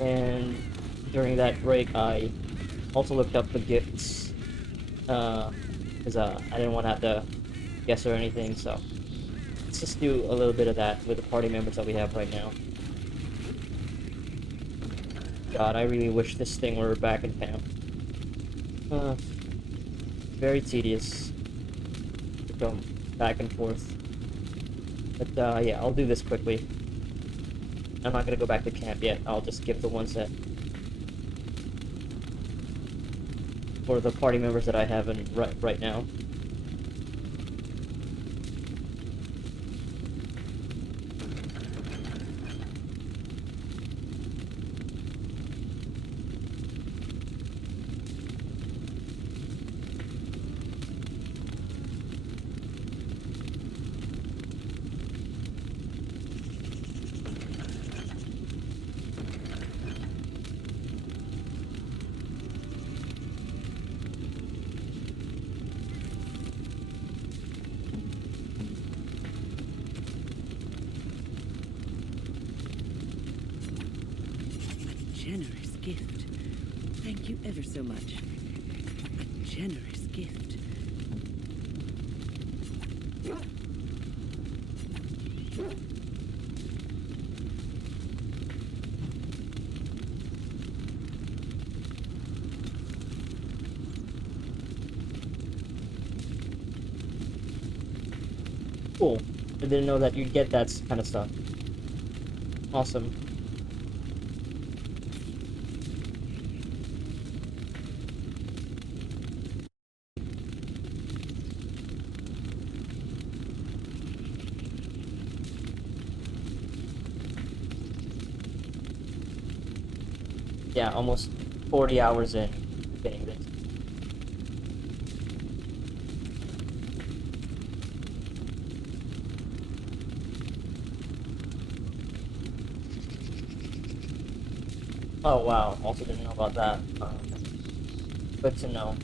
And during that break, I also looked up the gifts, because I didn't want to have to guess or anything. So let's just do a little bit of that with the party members that we have right now. God, I really wish this thing were back in camp. Uh, Very tedious to go back and forth. But yeah, I'll do this quickly. I'm not gonna go back to camp yet. I'll just give the ones that for the party members that I have in right now. Generous gift. Thank you ever so much. A generous gift. Cool. I didn't know that you'd get that kind of stuff. Awesome. Yeah, almost 40 hours in getting this. Oh wow, also didn't know about that. Good to know.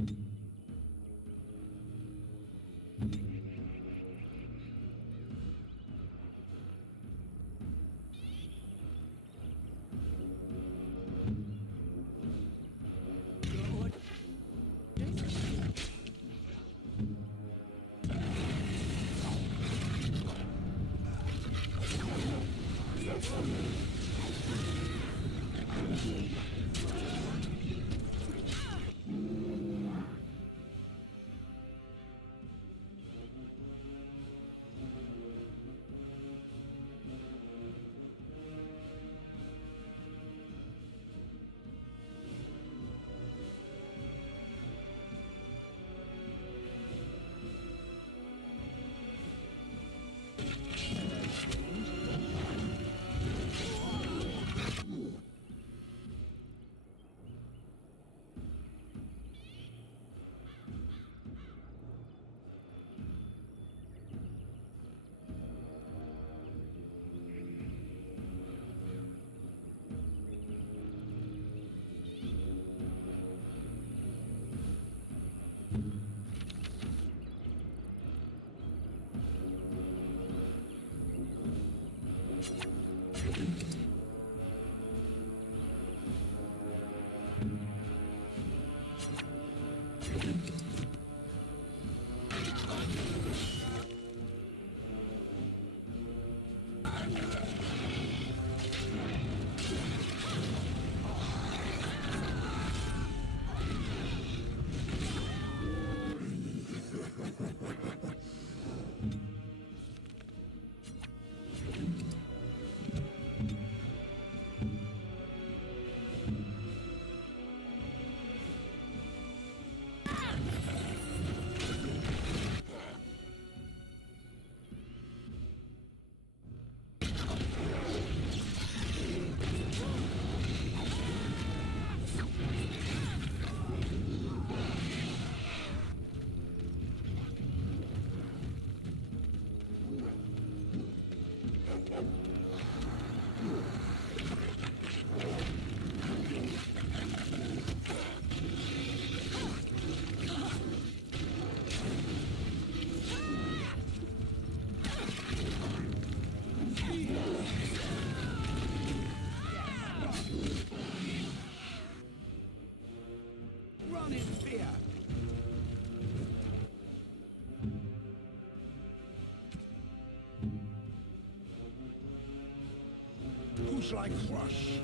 Your orders? Run in fear! Who shall I crush?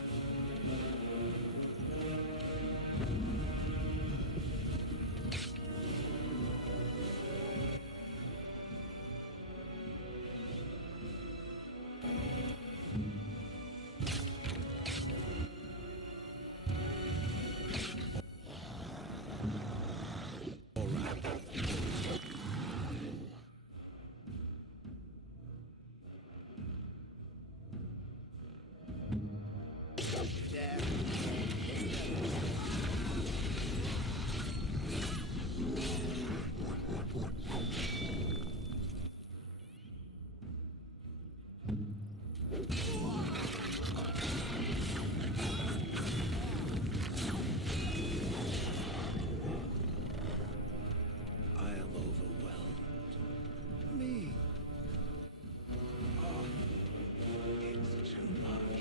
I am overwhelmed. Me. Oh, it's too much.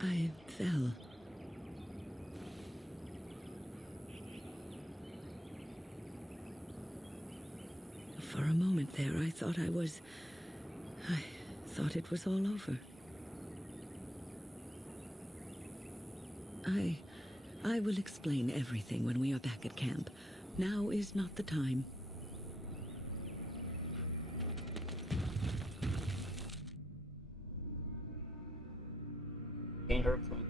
I fell. For a moment there, I thought it was all over. I will explain everything when we are back at camp. Now is not the time. Gain her from.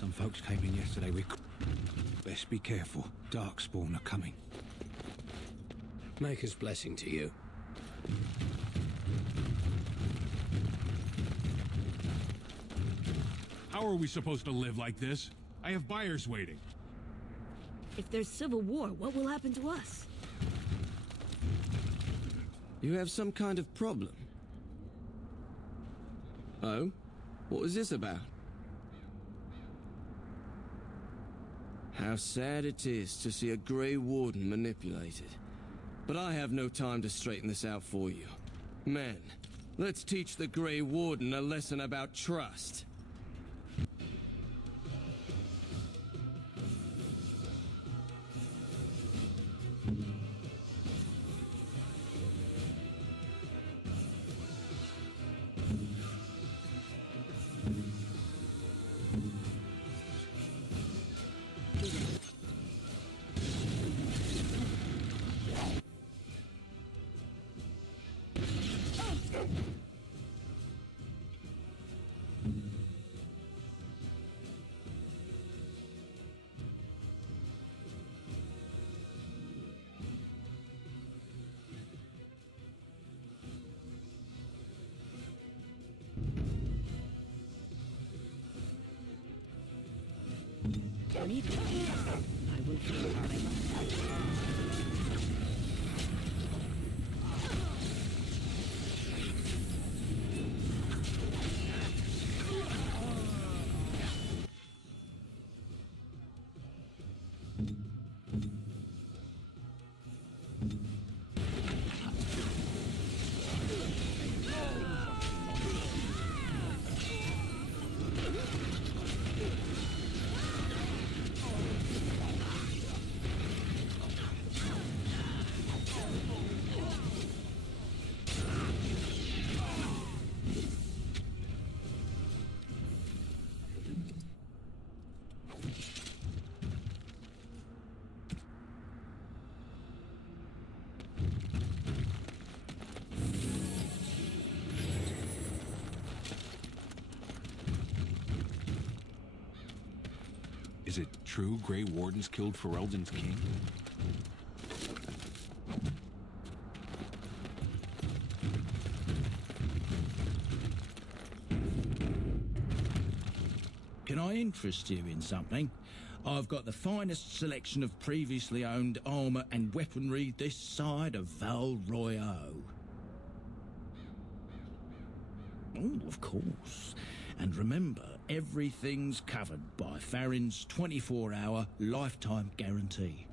Some folks came in yesterday with... Best be careful. Darkspawn are coming. Maker's blessing to you. How are we supposed to live like this? I have buyers waiting. If there's civil war, what will happen to us? You have some kind of problem? Oh? What was this about? How sad it is to see a Grey Warden manipulated. But I have no time to straighten this out for you. Men, let's teach the Grey Warden a lesson about trust. Immediately, I will feel my Is it true Grey Wardens killed Ferelden's king? Can I interest you in something? I've got the finest selection of previously owned armour and weaponry this side of Val Royeaux. Oh, of course. And remember, everything's covered by Farron's 24-hour lifetime guarantee.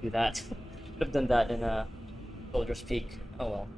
Do that. Could have done that in Soldier's Peak. Oh well.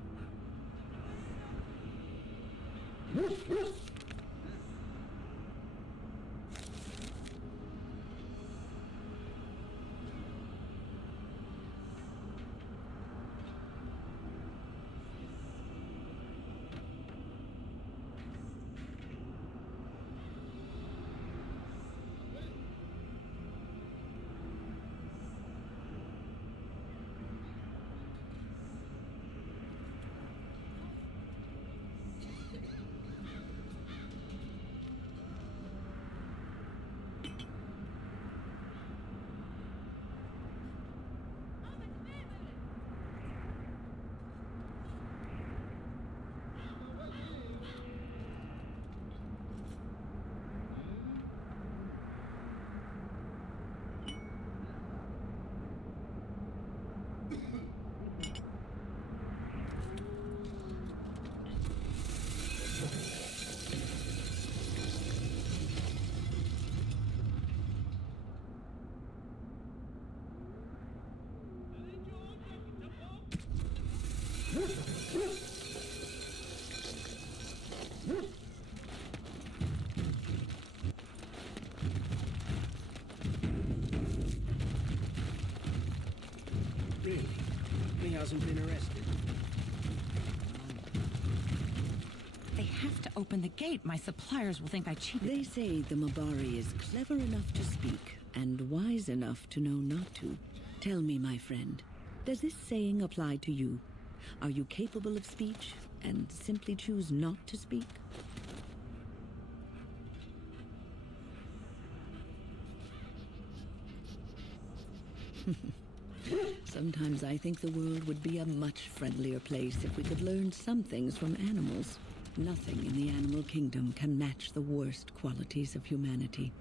Really? He hasn't been arrested. They have to open the gate. My suppliers will think I cheated. They say the Mabari is clever enough to speak and wise enough to know not to. Tell me, my friend, does this saying apply to you? Are you capable of speech and simply choose not to speak? Sometimes I think the world would be a much friendlier place if we could learn some things from animals. Nothing in the animal kingdom can match the worst qualities of humanity.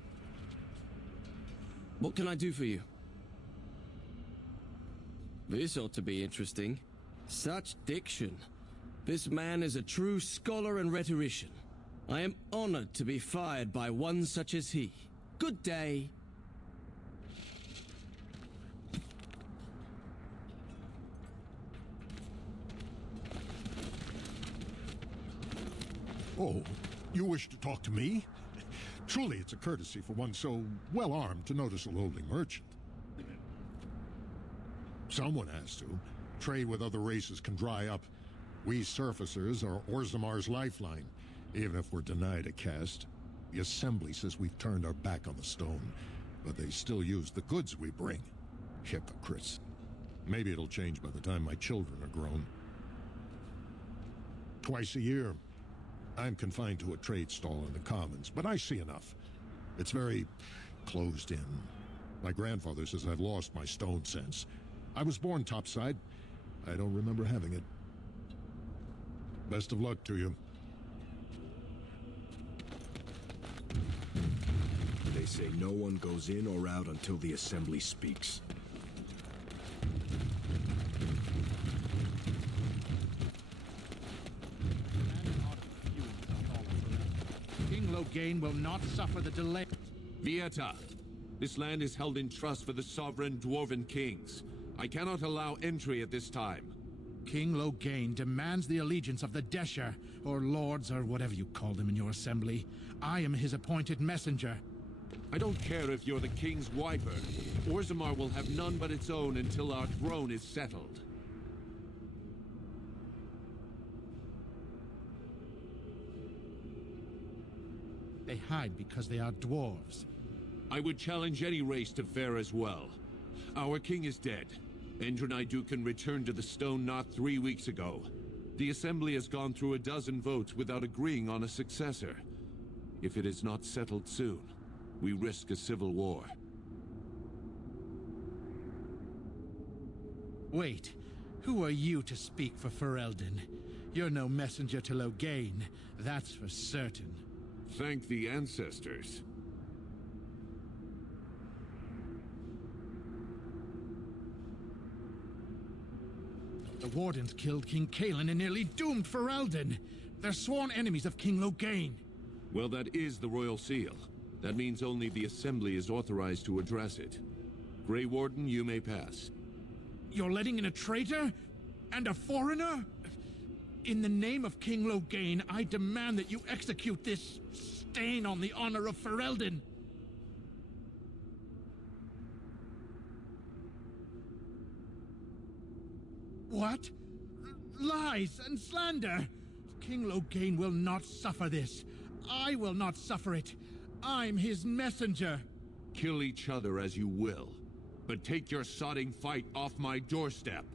What can I do for you? This ought to be interesting. Such diction. This man is a true scholar and rhetorician. I am honored to be fired by one such as he. Good day. Oh, you wish to talk to me? Truly, it's a courtesy for one so well-armed to notice a lowly merchant. Someone has to. Trade with other races can dry up. We surfacers are Orzammar's lifeline, even if we're denied a caste. The Assembly says we've turned our back on the stone, but they still use the goods we bring. Hypocrites. Maybe it'll change by the time my children are grown. Twice a year, I'm confined to a trade stall in the Commons, but I see enough. It's very closed in. My grandfather says I've lost my stone sense. I was born topside. I don't remember having it. Best of luck to you. They say no one goes in or out until the Assembly speaks. King Loghain will not suffer the delay. Vieta, this land is held in trust for the sovereign dwarven kings. I cannot allow entry at this time. King Loghain demands the allegiance of the Desher, or lords, or whatever you call them in your assembly. I am his appointed messenger. I don't care if you're the king's wiper. Orzammar will have none but its own until our throne is settled. They hide because they are dwarves. I would challenge any race to fare as well. Our king is dead. Endrunaidukan returned to the Stone Knot 3 weeks ago. The Assembly has gone through a dozen votes without agreeing on a successor. If it is not settled soon, we risk a civil war. Wait, who are you to speak for Ferelden? You're no messenger to Loghain, that's for certain. Thank the ancestors. The Wardens killed King Cailan and nearly doomed Ferelden. They're sworn enemies of King Loghain. Well, that is the Royal Seal. That means only the Assembly is authorized to address it. Grey Warden, you may pass. You're letting in a traitor? And a foreigner? In the name of King Loghain, I demand that you execute this stain on the honor of Ferelden. What? Lies and slander! King Loghain will not suffer this. I will not suffer it. I'm his messenger. Kill each other as you will, but take your sodding fight off my doorstep.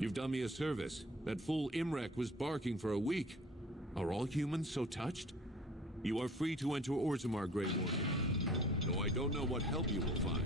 You've done me a service. That fool Imrek was barking for a week. Are all humans so touched? You are free to enter Orzammar, Grey Warden. Though I don't know what help you will find.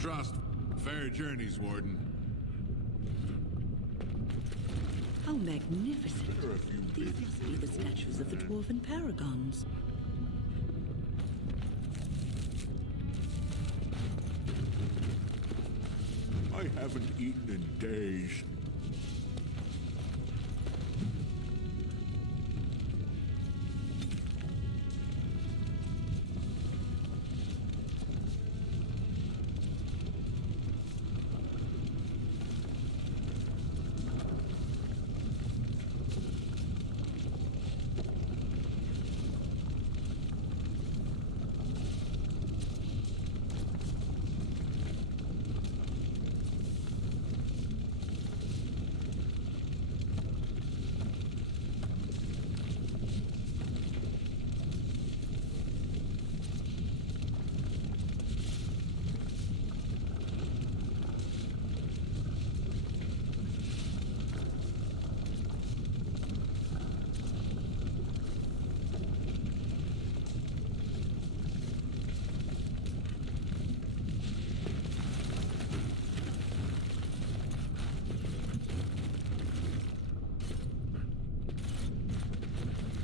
Trust. Fair journeys, Warden. How magnificent. These must be the statues of the dwarven paragons. I haven't eaten in days.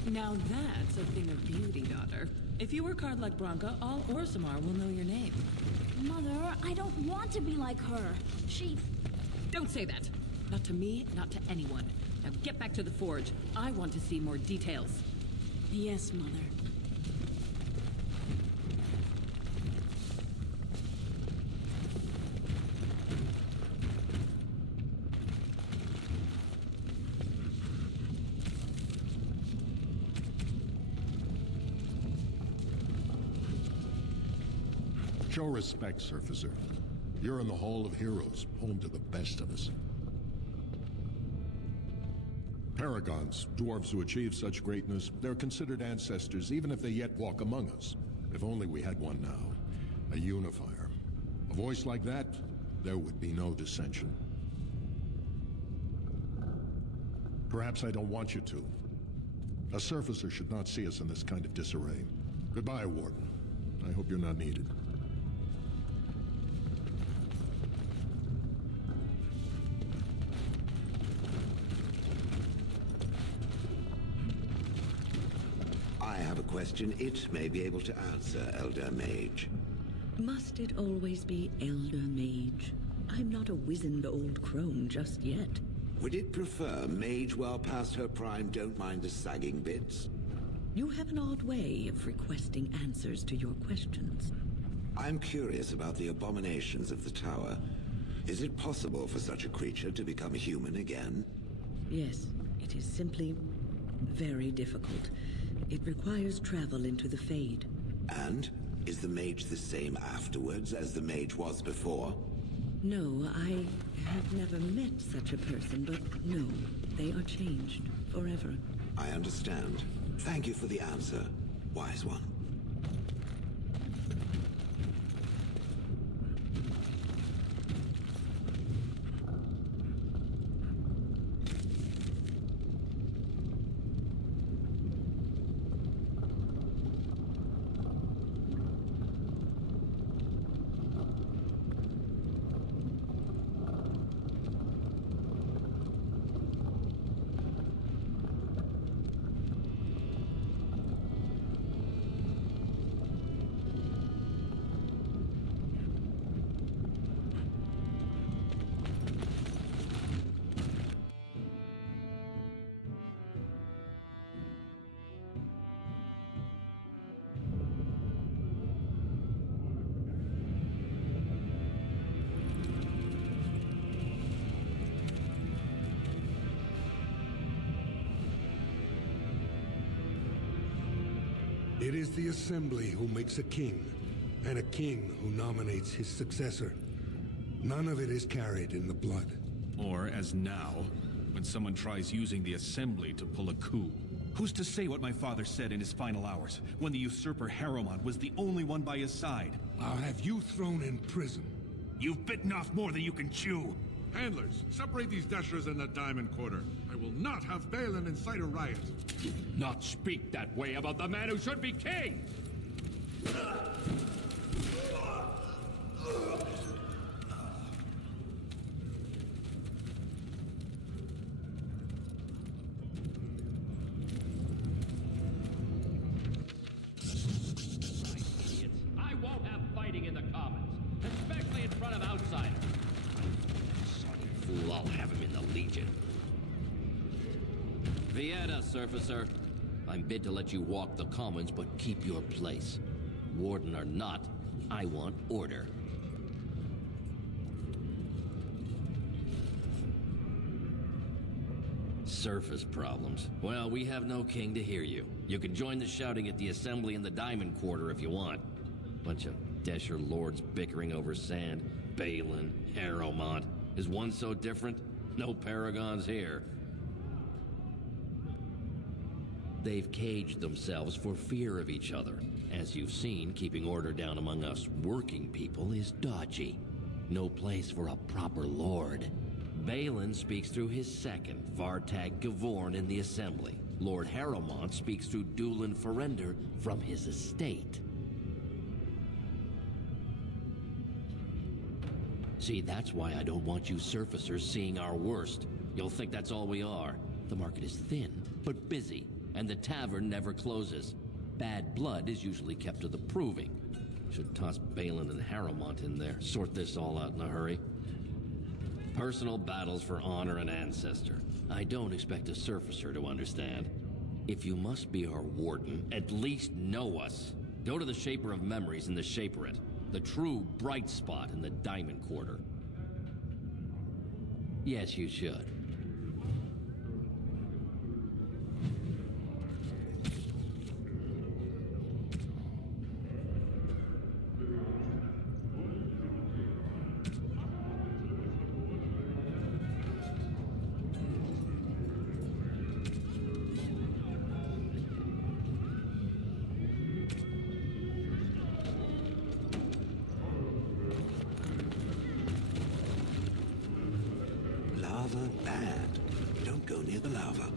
Now that's a thing of beauty, daughter. If you work hard like Branka, all Orzammar will know your name. Mother, I don't want to be like her. She... Don't say that. Not to me, not to anyone. Now get back to the forge. I want to see more details. Yes, Mother. Show respect, Surfacer. You're in the Hall of Heroes, home to the best of us. Paragons, dwarves who achieve such greatness, they're considered ancestors even if they yet walk among us. If only we had one now. A unifier. A voice like that, there would be no dissension. Perhaps I don't want you to. A Surfacer should not see us in this kind of disarray. Goodbye, Warden. I hope you're not needed. I have a question it may be able to answer, Elder Mage. Must it always be Elder Mage? I'm not a wizened old crone just yet. Would it prefer mage well past her prime don't mind the sagging bits? You have an odd way of requesting answers to your questions. I'm curious about the abominations of the tower. Is it possible for such a creature to become human again? Yes, it is simply very difficult. It requires travel into the Fade. And? Is the mage the same afterwards as the mage was before? No, I have never met such a person, but no, they are changed forever. I understand. Thank you for the answer, wise one. It is the Assembly who makes a king, and a king who nominates his successor. None of it is carried in the blood. Or, as now, when someone tries using the Assembly to pull a coup. Who's to say what my father said in his final hours, when the usurper Harrowmont was the only one by his side? I'll have you thrown in prison. You've bitten off more than you can chew. Handlers, separate these dashers in the Diamond Quarter. I will not have Balin incite a riot. Do not speak that way about the man who should be king! I won't have fighting in the Commons, especially in front of outsiders. Fool, I'll have him in the Legion. Vieta, Surfacer. I'm bid to let you walk the Commons, but keep your place. Warden or not, I want order. Surface problems. Well, we have no king to hear you. You can join the shouting at the Assembly in the Diamond Quarter if you want. Bunch of Desher lords bickering over sand. Balin, Harrowmont. Is one so different? No paragons here. They've caged themselves for fear of each other. As you've seen, keeping order down among us working people is dodgy. No place for a proper lord. Balin speaks through his second, Vartag Gavorn, in the Assembly. Lord Harrowmont speaks through Dulin Ferender from his estate. See, that's why I don't want you surfacers seeing our worst. You'll think that's all we are. The market is thin, but busy, and the tavern never closes. Bad blood is usually kept to the proving. Should toss Balin and Harrowmont in there, sort this all out in a hurry. Personal battles for honor and ancestor. I don't expect a surfacer to understand. If you must be our warden, at least know us. Go to the Shaper of Memories in the Shaperate. The true bright spot in the Diamond Quarter. Yes, you should. Lava bad. Don't go near the lava.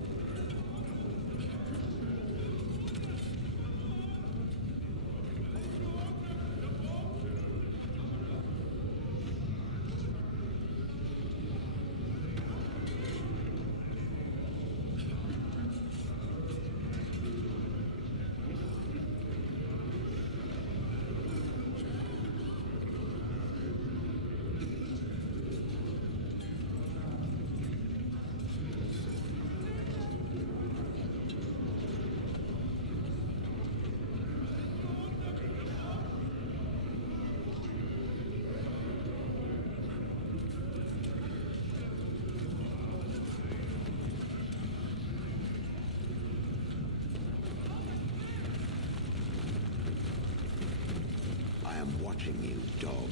I'm watching you, dog.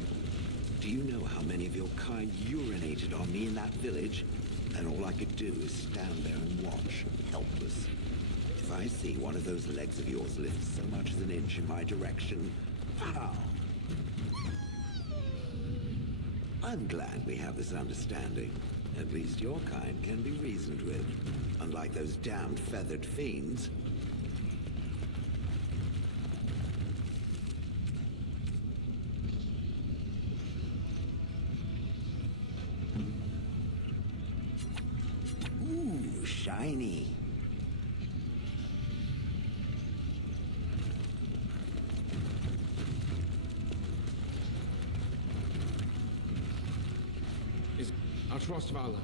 Do you know how many of your kind urinated on me in that village? And all I could do is stand there and watch, helpless. If I see one of those legs of yours lift so much as an inch in my direction, pow! I'm glad we have this understanding. At least your kind can be reasoned with. Unlike those damned feathered fiends. Ooh, shiny. I trust Vala.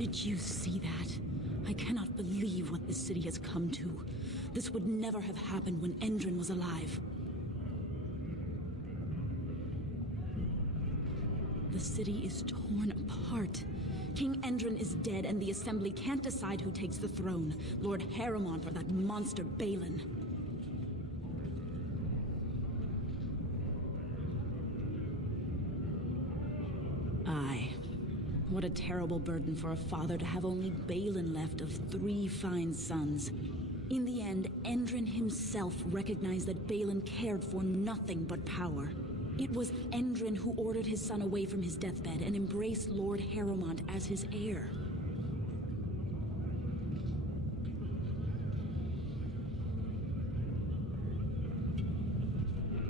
Did you see that? I cannot believe what this city has come to. This would never have happened when Endrin was alive. The city is torn apart. King Endrin is dead, and the Assembly can't decide who takes the throne, Lord Harrowmont or that monster Balin. Aye. What a terrible burden for a father to have only Balin left of 3 fine sons. In the end, Endrin himself recognized that Balin cared for nothing but power. It was Endrin who ordered his son away from his deathbed and embraced Lord Harrowmont as his heir.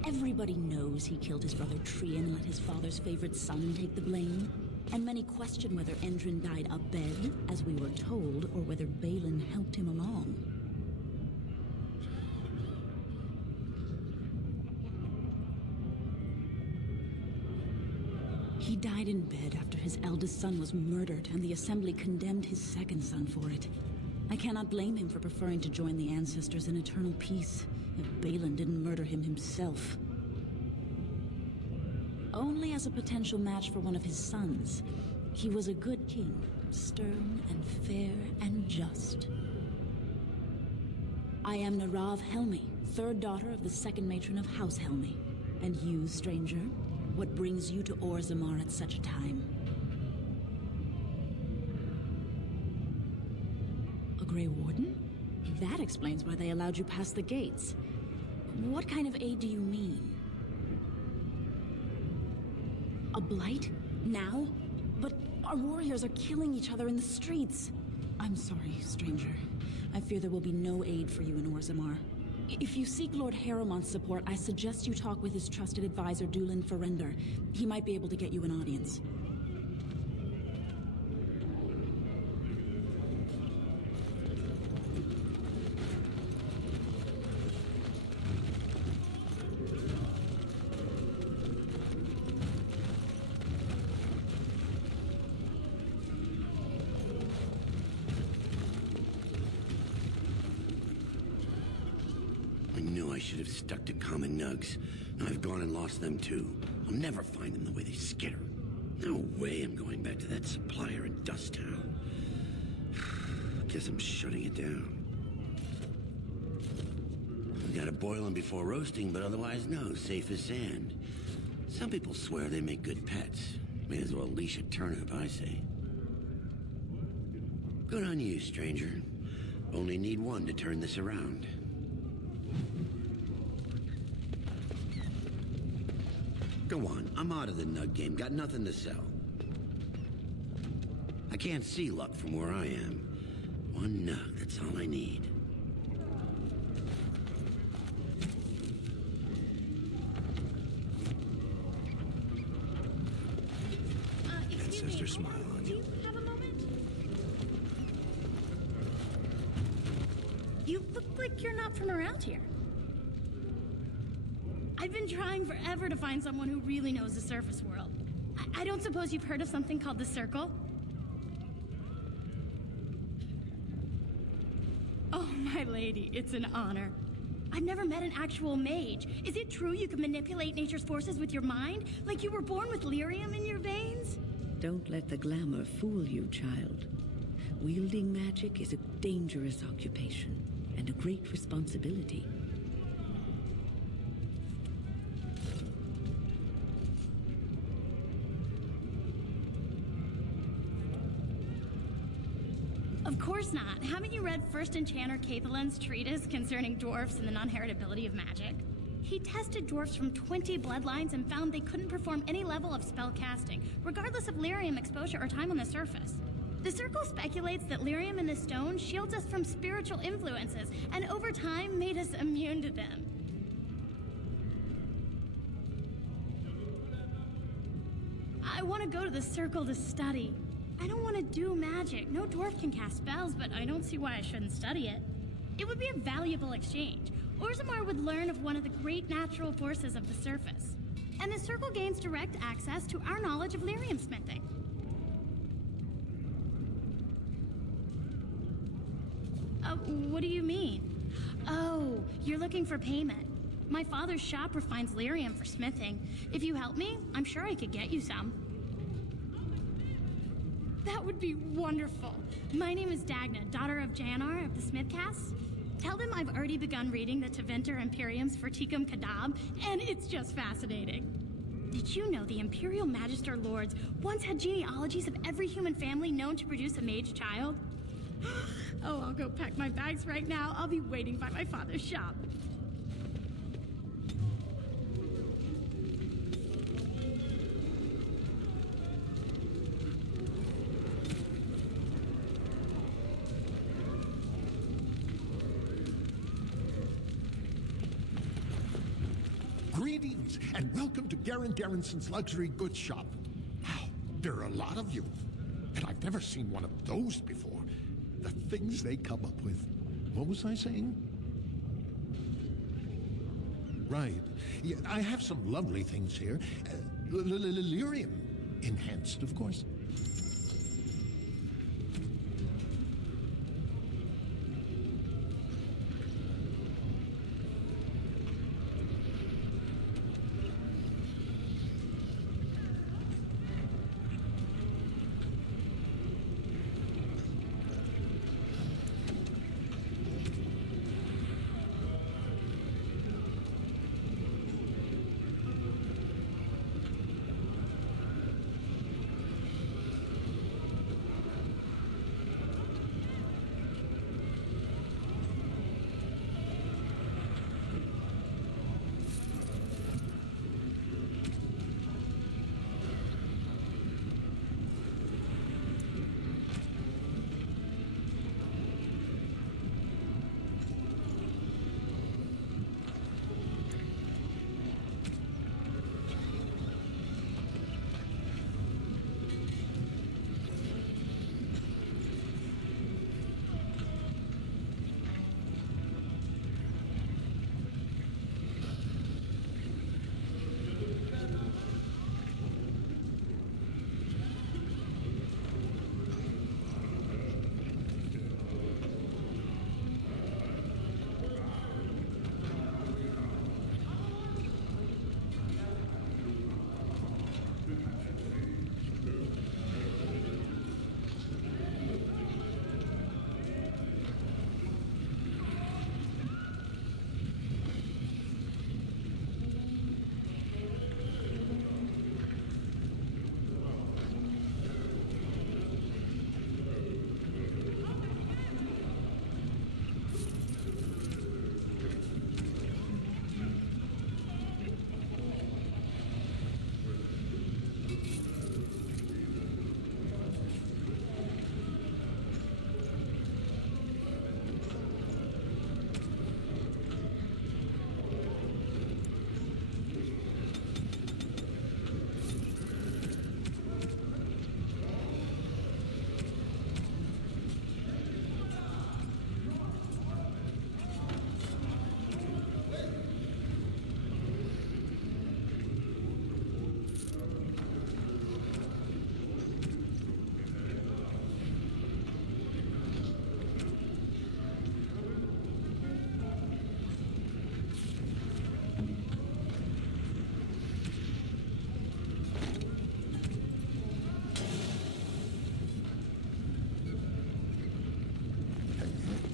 Everybody knows he killed his brother Trian and let his father's favorite son take the blame. And many question whether Endrin died abed, as we were told, or whether Balin helped him along. He died in bed after his eldest son was murdered, and the Assembly condemned his second son for it. I cannot blame him for preferring to join the ancestors in eternal peace, if Balin didn't murder him himself. Only as a potential match for one of his sons. He was a good king, stern and fair and just. I am Narav Helmi, 3rd daughter of the 2nd matron of House Helmi. And you, stranger, what brings you to Orzammar at such a time? A Grey Warden? That explains why they allowed you past the gates. What kind of aid do you mean? A blight? Now? But our warriors are killing each other in the streets. I'm sorry, stranger. I fear there will be no aid for you in Orzammar. If you seek Lord Harrowmont's support, I suggest you talk with his trusted advisor, Dulin Ferender. He might be able to get you an audience. I should have stuck to common nugs. Now I've gone and lost them too. I'll never find them the way they skitter. No way I'm going back to that supplier in Dust Town. Guess I'm shutting it down. We gotta boil them before roasting, but otherwise no, safe as sand. Some people swear they make good pets. May as well leash a turnip, I say. Good on you, stranger. Only need one to turn this around. Go on, I'm out of the nug game. Got nothing to sell. I can't see luck from where I am. One nug, that's all I need. Ancestor smile on you. Do you have a moment? You look like you're not from around here. I've been trying forever to find someone who really knows the surface world. I don't suppose you've heard of something called the Circle? Oh, my lady, it's an honor. I've never met an actual mage. Is it true you can manipulate nature's forces with your mind? Like you were born with lyrium in your veins? Don't let the glamour fool you, child. Wielding magic is a dangerous occupation and a great responsibility. Of course not. Haven't you read First Enchanter Cathalin's treatise concerning dwarfs and the non-heritability of magic? He tested dwarfs from 20 bloodlines and found they couldn't perform any level of spell casting, regardless of lyrium exposure or time on the surface. The Circle speculates that lyrium in the stone shields us from spiritual influences, and over time made us immune to them. I want to go to the Circle to study. I don't want to do magic. No dwarf can cast spells, but I don't see why I shouldn't study it. It would be a valuable exchange. Orzammar would learn of one of the great natural forces of the surface. And the Circle gains direct access to our knowledge of lyrium smithing. What do you mean? Oh, you're looking for payment. My father's shop refines lyrium for smithing. If you help me, I'm sure I could get you some. That would be wonderful. My name is Dagna, daughter of Janar of the Smithcast. Tell them I've already begun reading the Tevinter Imperium's Verticum Kadab, and it's just fascinating. Did you know the Imperial Magister Lords once had genealogies of every human family known to produce a mage child? Oh, I'll go pack my bags right now. I'll be waiting by my father's shop. Greetings, and welcome to Garen Garrison's luxury goods shop. Wow, there are a lot of you, and I've never seen one of those before. The things they come up with. What was I saying? Right. Yeah, I have some lovely things here. Lyrium enhanced, of course.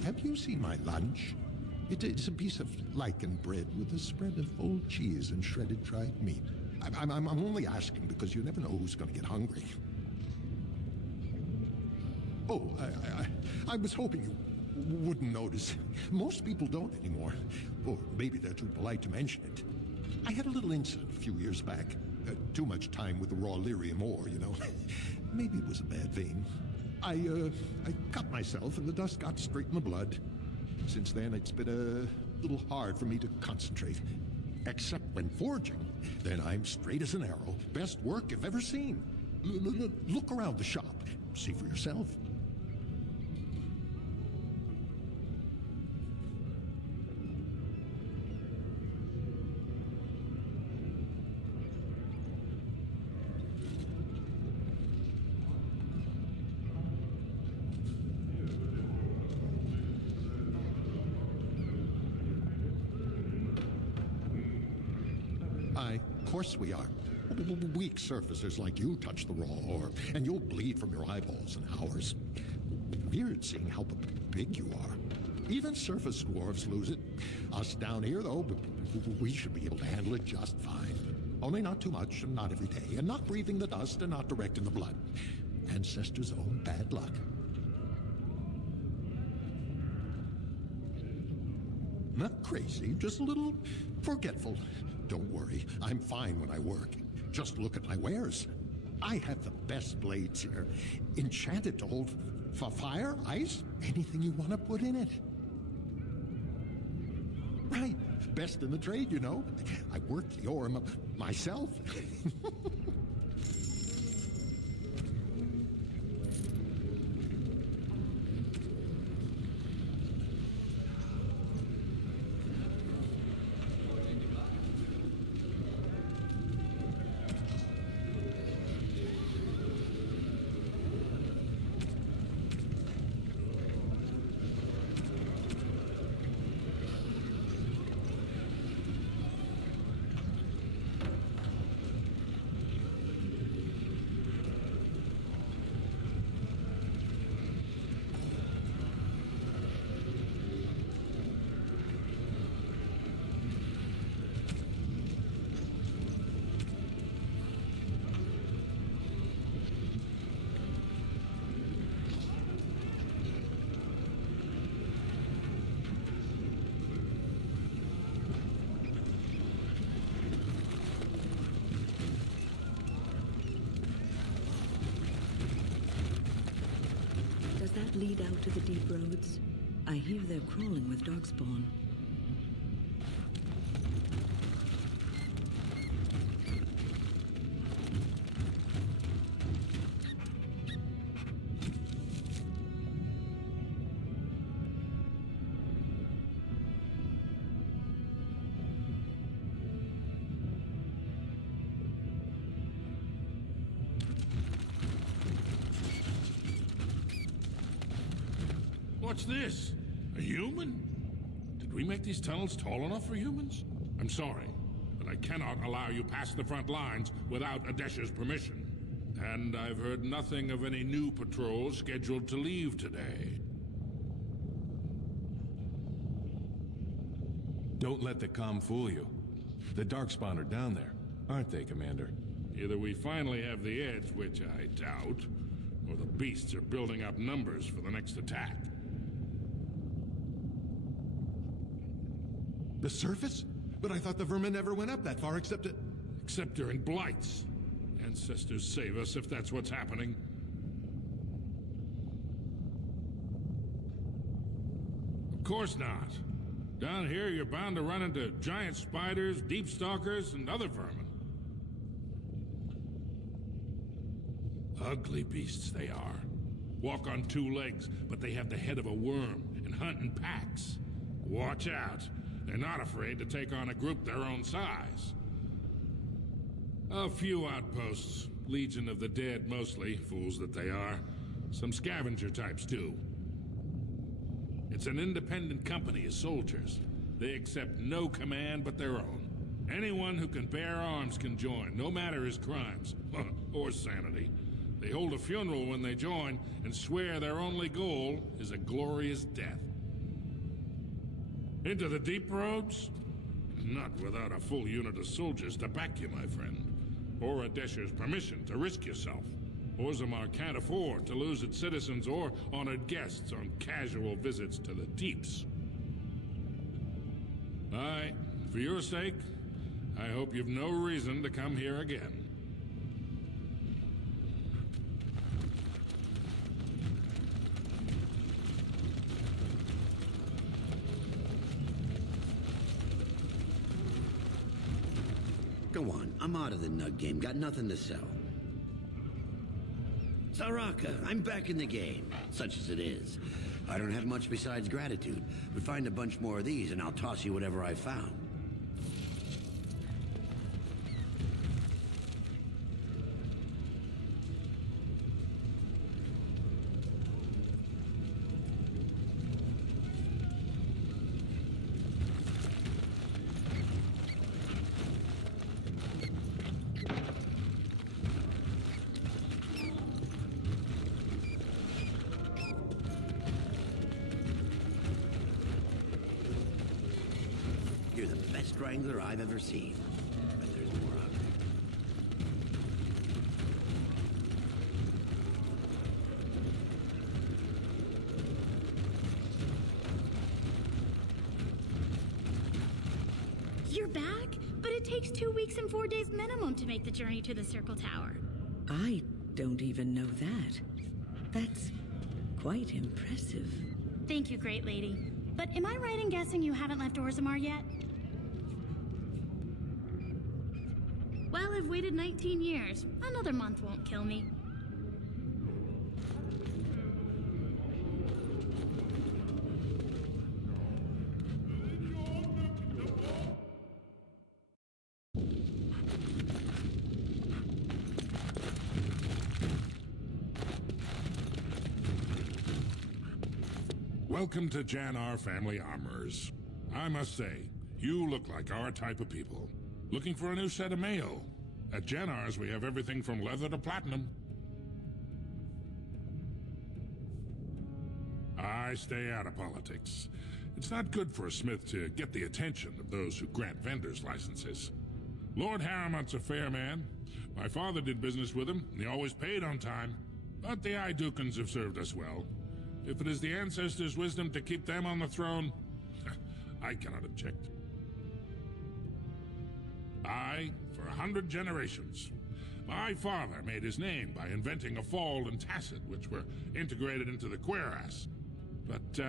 Have you seen my lunch? It's a piece of lichen bread with a spread of old cheese and shredded dried meat. I'm only asking because you never know who's going to get hungry. Oh, I was hoping you wouldn't notice. Most people don't anymore. Or maybe they're too polite to mention it. I had a little incident a few years back. Too much time with the raw lyrium ore, you know. Maybe it was a bad vein. I cut myself and the dust got straight in the blood. Since then, it's been a little hard for me to concentrate. Except when forging. Then I'm straight as an arrow. Best work you've ever seen. Look around the shop. See for yourself. Aye, of course we are. Weak surfacers like you touch the raw ore, and you'll bleed from your eyeballs in hours. Weird seeing how big you are. Even surface dwarves lose it. Us down here, though, we should be able to handle it just fine. Only not too much, and not every day, and not breathing the dust, and not direct in the blood. Ancestors' own bad luck. Not crazy, just a little forgetful. Don't worry, I'm fine when I work. Just look at my wares. I have the best blades here. Enchanted to hold fire, ice, anything you want to put in it. Right, best in the trade, you know. I work the ore myself. Does that lead out to the deep roads? I hear they're crawling with darkspawn. What's this? A human? Did we make these tunnels tall enough for humans? I'm sorry, but I cannot allow you past the front lines without Adesha's permission. And I've heard nothing of any new patrols scheduled to leave today. Don't let the comm fool you. The Darkspawn are down there, aren't they, Commander? Either we finally have the edge, which I doubt, or the beasts are building up numbers for the next attack. The surface? But I thought the vermin never went up that far except during blights. Ancestors save us if that's what's happening. Of course not. Down here, you're bound to run into giant spiders, deep stalkers, and other vermin. Ugly beasts they are. Walk on two legs, but they have the head of a worm and hunt in packs. Watch out. They're not afraid to take on a group their own size. A few outposts. Legion of the Dead mostly, fools that they are. Some scavenger types too. It's an independent company of soldiers. They accept no command but their own. Anyone who can bear arms can join, no matter his crimes, or sanity. They hold a funeral when they join, and swear their only goal is a glorious death. Into the deep roads? Not without a full unit of soldiers to back you, my friend. Or Adesha's permission to risk yourself. Orzammar can't afford to lose its citizens or honored guests on casual visits to the deeps. Aye, for your sake, I hope you've no reason to come here again. Go on, I'm out of the nug game. Got nothing to sell. Saraka, I'm back in the game, such as it is. I don't have much besides gratitude, but find a bunch more of these and I'll toss you whatever I found. You're the best wrangler I've ever seen. But there's more out there. You're back? But it takes 2 weeks and 4 days minimum to make the journey to the Circle Tower. I don't even know that. That's quite impressive. Thank you, great lady. But am I right in guessing you haven't left Orzammar yet? Well, I've waited 19 years. Another month won't kill me. Welcome to Jannar Family Armorers. I must say, you look like our type of people. Looking for a new set of mail? At Jannar's, we have everything from leather to platinum. I stay out of politics. It's not good for a smith to get the attention of those who grant vendors licenses. Lord Harrowmont's a fair man. My father did business with him, and he always paid on time. But the Idukans have served us well. If it is the ancestors' wisdom to keep them on the throne, I cannot object. For 100 generations. My father made his name by inventing a fold and tacet, which were integrated into the cuirass. But,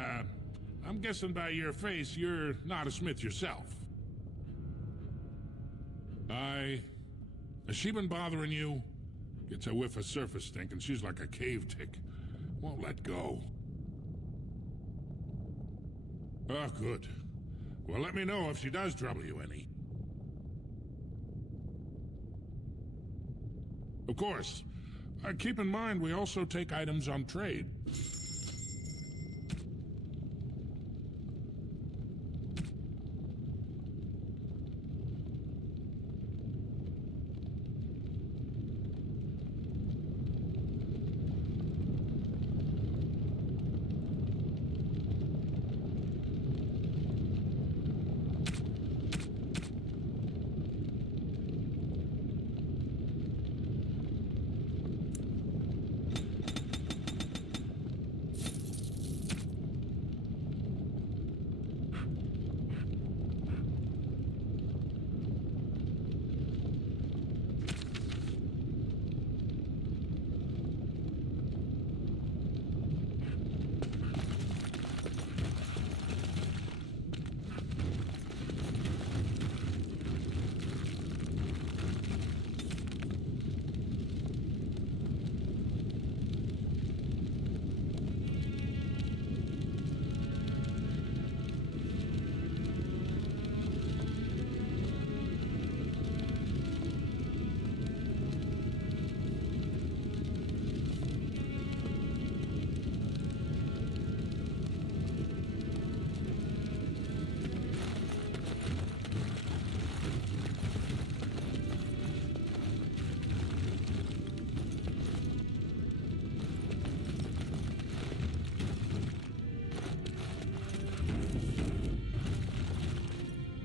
I'm guessing by your face, you're not a smith yourself. Has she been bothering you? Gets a whiff of surface stink, and she's like a cave tick. Won't let go. Oh, good. Well, let me know if she does trouble you any. Of course, keep in mind we also take items on trade.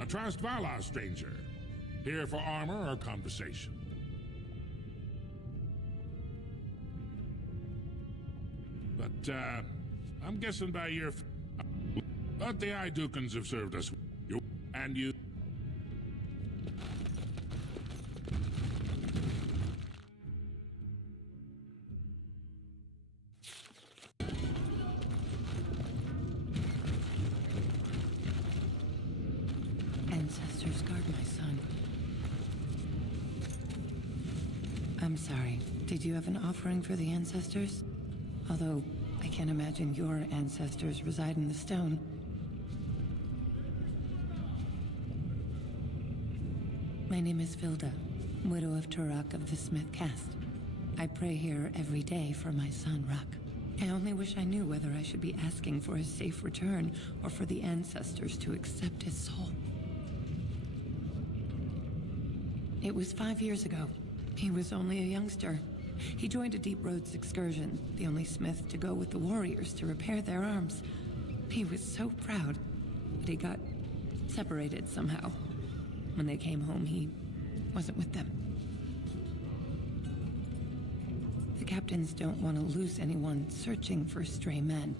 Trust Vala, stranger. Here for armor or conversation? But, I'm guessing by your... But the Idukans have served us. And you... Ancestors guard my son. I'm sorry. Did you have an offering for the ancestors? Although, I can't imagine your ancestors reside in the stone. My name is Vilda, widow of Turak of the Smith caste. I pray here every day for my son, Ruck. I only wish I knew whether I should be asking for his safe return or for the ancestors to accept his soul. It was 5 years ago. He was only a youngster. He joined a Deep Roads excursion, the only smith to go with the warriors to repair their arms. He was so proud, but he got Separated somehow. When they came home, he wasn't with them. The captains don't want to lose anyone searching for stray men.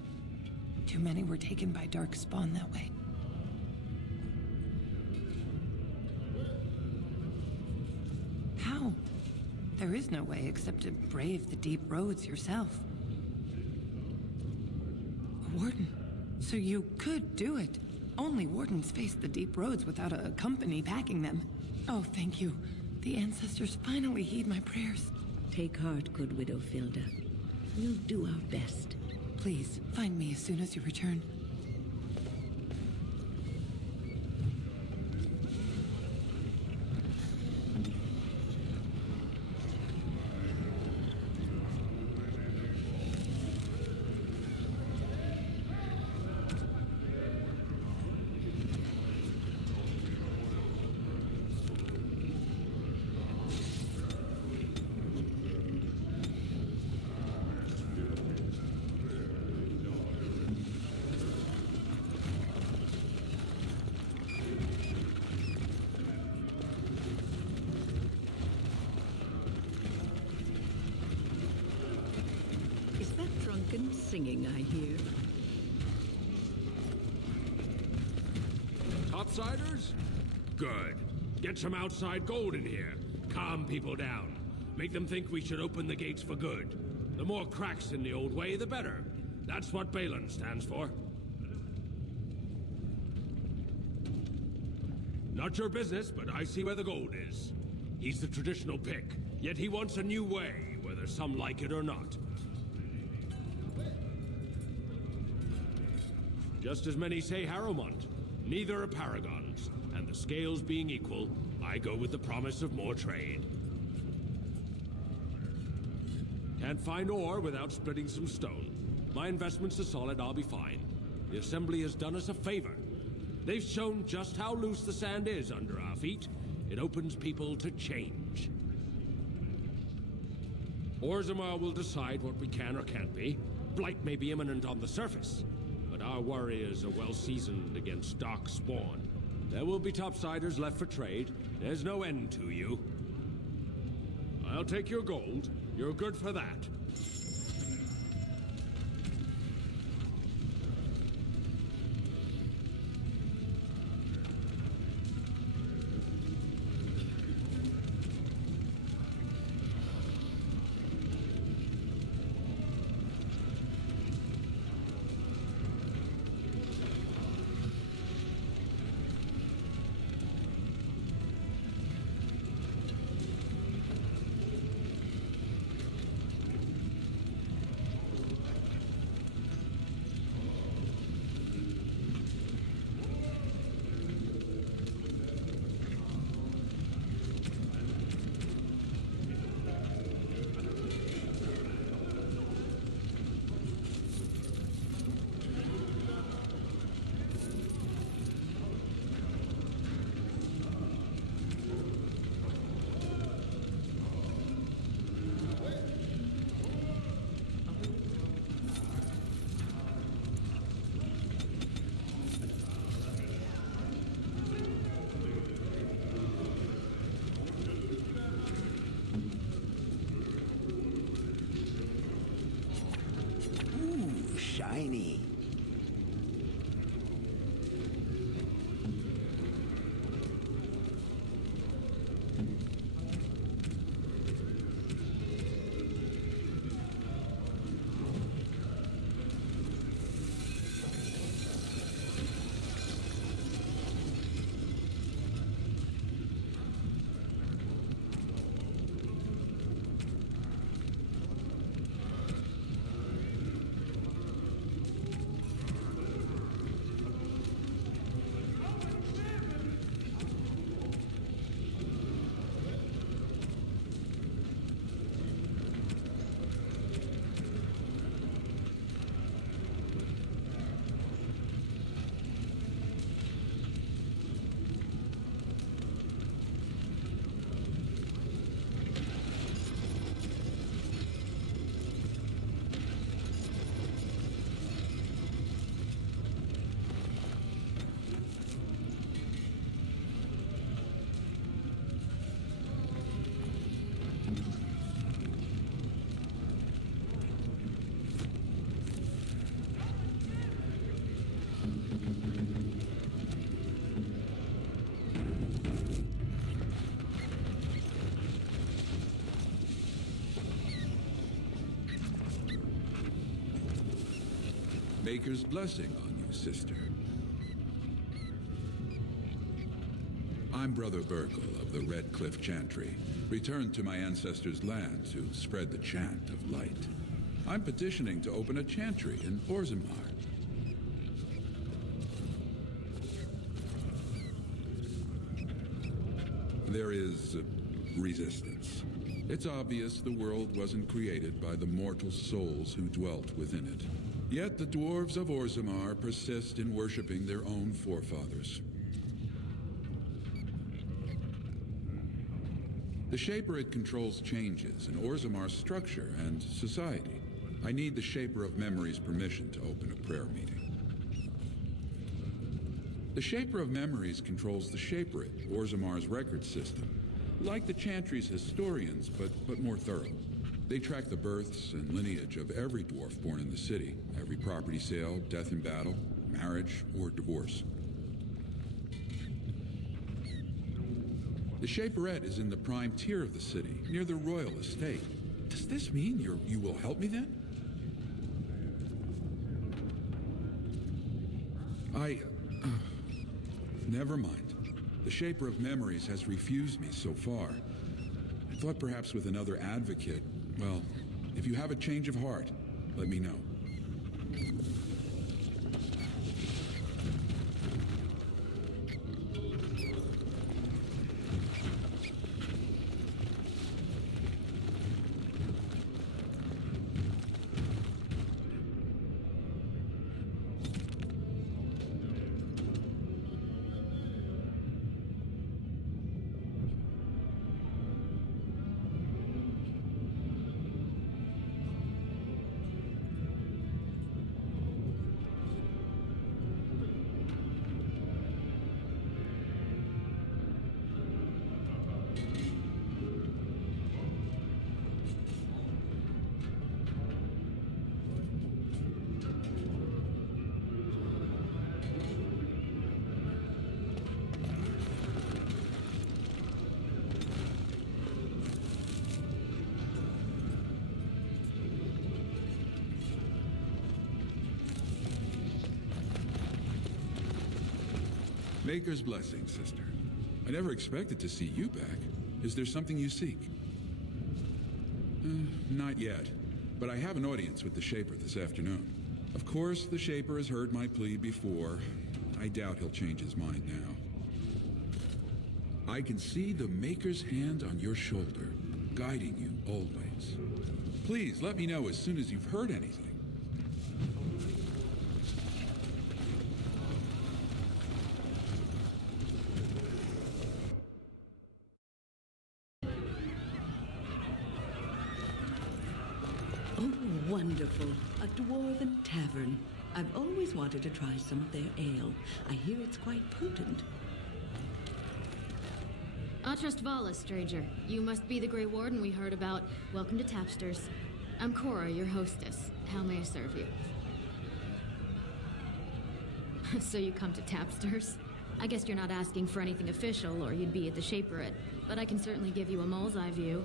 Too many were taken by dark spawn that way. How? There is no way except to brave the deep roads yourself. A warden. So you could do it. Only wardens face the deep roads without a company backing them. Oh, thank you. The ancestors finally heed my prayers. Take heart, good Widow Filda. We'll do our best. Please, find me as soon as you return. Singing, I hear. Topsiders? Good. Get some outside gold in here. Calm people down. Make them think we should open the gates for good. The more cracks in the old way, the better. That's what Balin stands for. Not your business, but I see where the gold is. He's the traditional pick, yet he wants a new way, whether some like it or not. Just as many say Harrowmont. Neither are paragons, and the scales being equal, I go with the promise of more trade. Can't find ore without splitting some stone. My investments are solid, I'll be fine. The Assembly has done us a favor. They've shown just how loose the sand is under our feet. It opens people to change. Orzammar will decide what we can or can't be. Blight may be imminent on the surface. But our warriors are well seasoned against dark spawn. There will be topsiders left for trade. There's no end to you. I'll take your gold. You're good for that. Shiny. Maker's blessing on you, sister. I'm Brother Burkle of the Red Cliff Chantry, returned to my ancestors' land to spread the chant of light. I'm petitioning to open a chantry in Orzammar. There is resistance. It's obvious the world wasn't created by the mortal souls who dwelt within it. Yet the dwarves of Orzammar persist in worshipping their own forefathers. The Shaper controls changes in Orzammar's structure and society. I need the Shaper of Memory's permission to open a prayer meeting. The Shaper of Memories controls the Shaperate, Orzammar's record system. Like the Chantry's historians, but more thorough. They track the births and lineage of every dwarf born in the city, every property sale, death in battle, marriage, or divorce. The Shaperette is in the prime tier of the city, near the royal estate. Does this mean you will help me then? Never mind. The Shaper of Memories has refused me so far. I thought perhaps with another advocate. Well, if you have a change of heart, let me know. Maker's blessing, sister. I never expected to see you back. Is there something you seek? Not yet, but I have an audience with the Shaper this afternoon. Of course, the Shaper has heard my plea before. I doubt he'll change his mind now. I can see the Maker's hand on your shoulder, guiding you always. Please, let me know as soon as you've heard anything. Wonderful. A dwarven tavern. I've always wanted to try some of their ale. I hear it's quite potent. Atrust Vala, stranger. You must be the Grey Warden we heard about. Welcome to Tapsters. I'm Cora, your hostess. How may I serve you? So you come to Tapsters? I guess you're not asking for anything official, or you'd be at the Shaperate. But I can certainly give you a mole's eye view.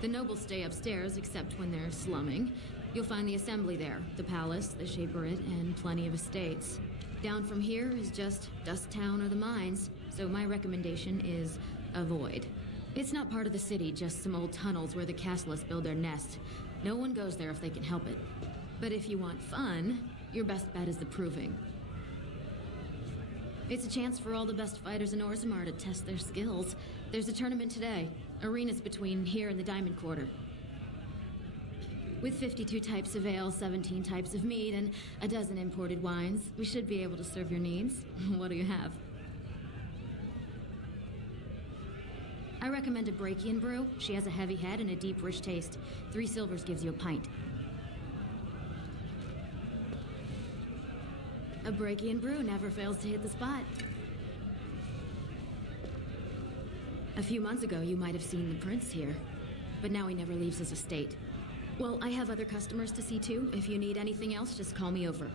The nobles stay upstairs, except when they're slumming. You'll find the assembly there, the palace, the Shaperate, and plenty of estates. Down from here is just Dust Town or the mines, so my recommendation is avoid. It's not part of the city, just some old tunnels where the castlists build their nest. No one goes there if they can help it. But if you want fun, your best bet is the Proving. It's a chance for all the best fighters in Orzammar to test their skills. There's a tournament today. Arenas between here and the Diamond Quarter. With 52 types of ale, 17 types of mead, and a dozen imported wines, we should be able to serve your needs. What do you have? I recommend a Brachian brew. She has a heavy head and a deep, rich taste. 3 silvers gives you a pint. A Brachian brew never fails to hit the spot. A few months ago, you might have seen the prince here, but now he never leaves his estate. Well, I have other customers to see too. If you need anything else, just call me over.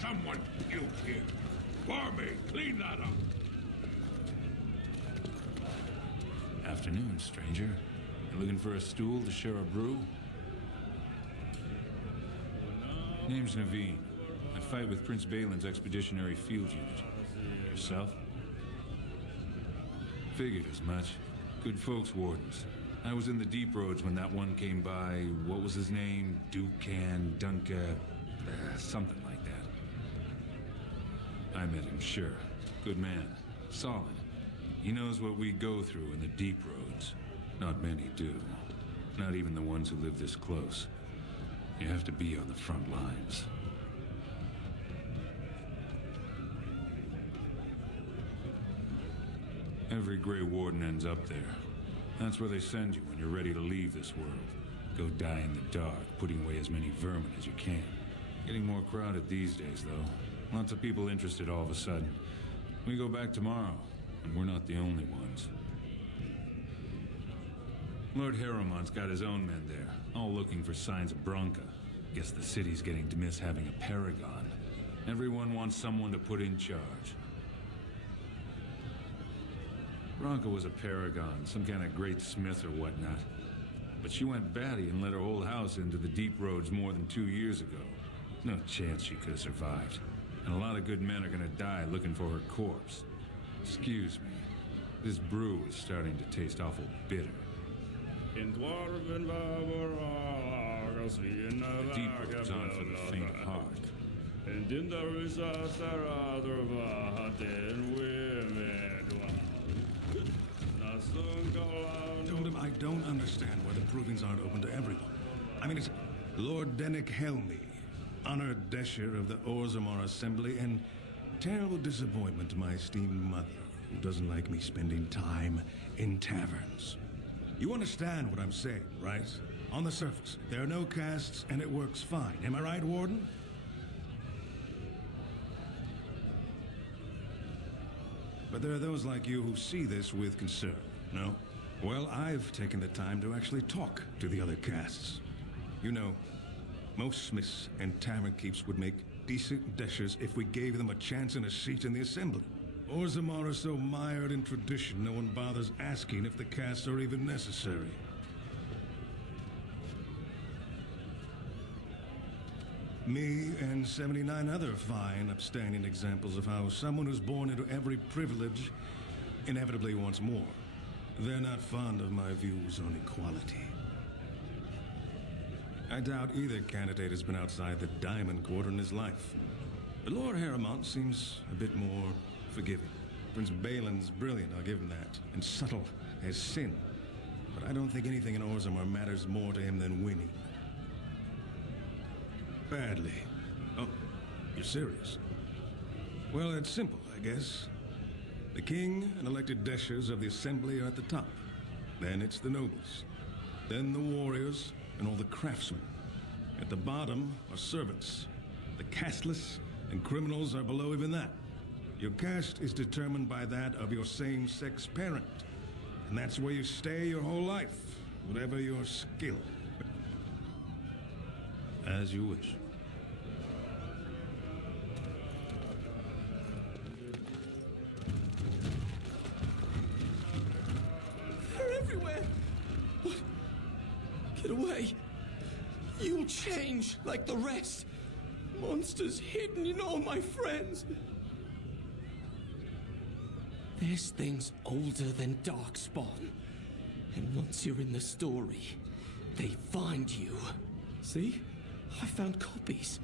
Someone puked here. Barmy, clean that up. Afternoon, stranger. You looking for a stool to share a brew? Name's Naveen. I fight with Prince Balin's expeditionary field unit. Yourself? Figured as much. Good folks, Wardens. I was in the deep roads when that one came by. What was his name? Dukan, Dunka, something like that. I met him, sure. Good man. Solid. He knows what we go through in the deep roads. Not many do. Not even the ones who live this close. You have to be on the front lines. Every Grey Warden ends up there. That's where they send you when you're ready to leave this world. Go die in the dark, putting away as many vermin as you can. Getting more crowded these days, though. Lots of people interested all of a sudden. We go back tomorrow, and we're not the only ones. Lord Harrowmont's got his own men there, all looking for signs of Bronca. Guess the city's getting to miss having a paragon. Everyone wants someone to put in charge. Bronca was a paragon, some kind of great smith or whatnot. But she went batty and let her whole house into the deep roads more than 2 years ago. No chance she could have survived. And a lot of good men are gonna die looking for her corpse. Excuse me. This brew is starting to taste awful bitter. The deep road's on for the faint of heart. Told him I don't understand why the provings aren't open to everyone. I mean, it's Lord Dennick Helmy, honored Desher of the Orzammar Assembly, and terrible disappointment to my esteemed mother, who doesn't like me spending time in taverns. You understand what I'm saying, right? On the surface, there are no castes, and it works fine. Am I right, Warden? But there are those like you who see this with concern, no? Well, I've taken the time to actually talk to the other castes. You know, most smiths and tavern keeps would make decent deshers if we gave them a chance and a seat in the assembly. Orzammar are so mired in tradition, no one bothers asking if the castes are even necessary. Me and 79 other fine, upstanding examples of how someone who's born into every privilege inevitably wants more. They're not fond of my views on equality. I doubt either candidate has been outside the Diamond Quarter in his life. But Lord Harrowmont seems a bit more forgiving. Prince Balin's brilliant, I'll give him that, and subtle as sin. But I don't think anything in Orzammar matters more to him than winning. Badly. Oh, you're serious? Well, it's simple, I guess. The king and elected deshers of the assembly are at the top. Then it's the nobles. Then the warriors and all the craftsmen. At the bottom are servants. The casteless and criminals are below even that. Your caste is determined by that of your same-sex parent. And that's where you stay your whole life, whatever your skill. As you wish. They're everywhere! What? Get away! You'll change like the rest! Monsters hidden in all my friends! This thing's older than Darkspawn. And once you're in the story, they find you. See? I found copies.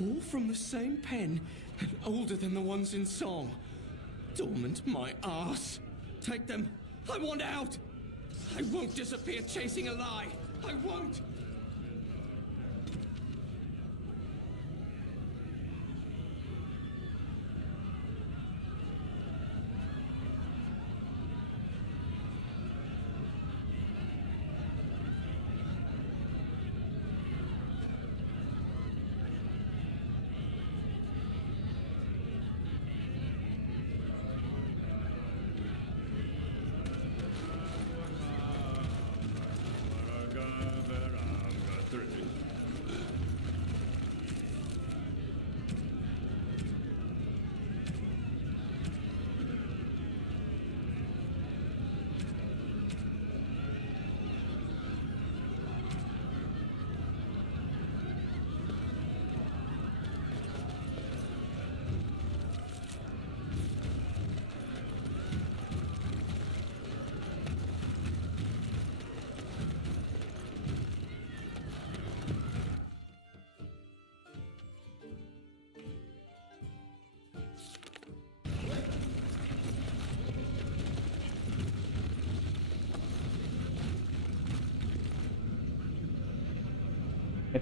All from the same pen, and older than the ones in song. Dormant my ass. Take them. I want out. I won't disappear chasing a lie. I won't.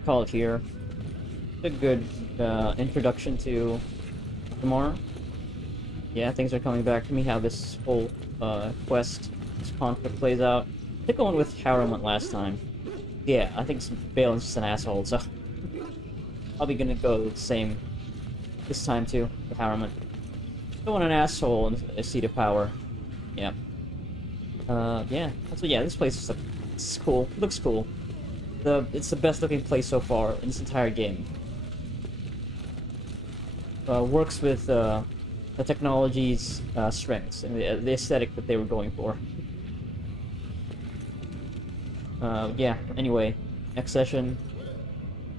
call it here. A good introduction to Orzammar. Yeah, things are coming back to me, how this whole quest, this conflict plays out. I think I went with Harrowman last time. Yeah, I think Balin's just an asshole, so probably gonna go the same this time too, with Harrowman. Don't want an asshole in a seat of power. Yeah. Yeah. So yeah, this place is it's cool. It looks cool. It's the best looking place so far in this entire game. Works with the technology's strengths and the aesthetic that they were going for. Yeah, anyway, next session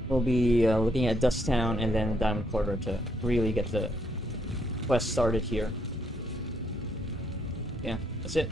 we'll be looking at Dust Town and then Diamond Quarter to really get the quest started here. Yeah, that's it.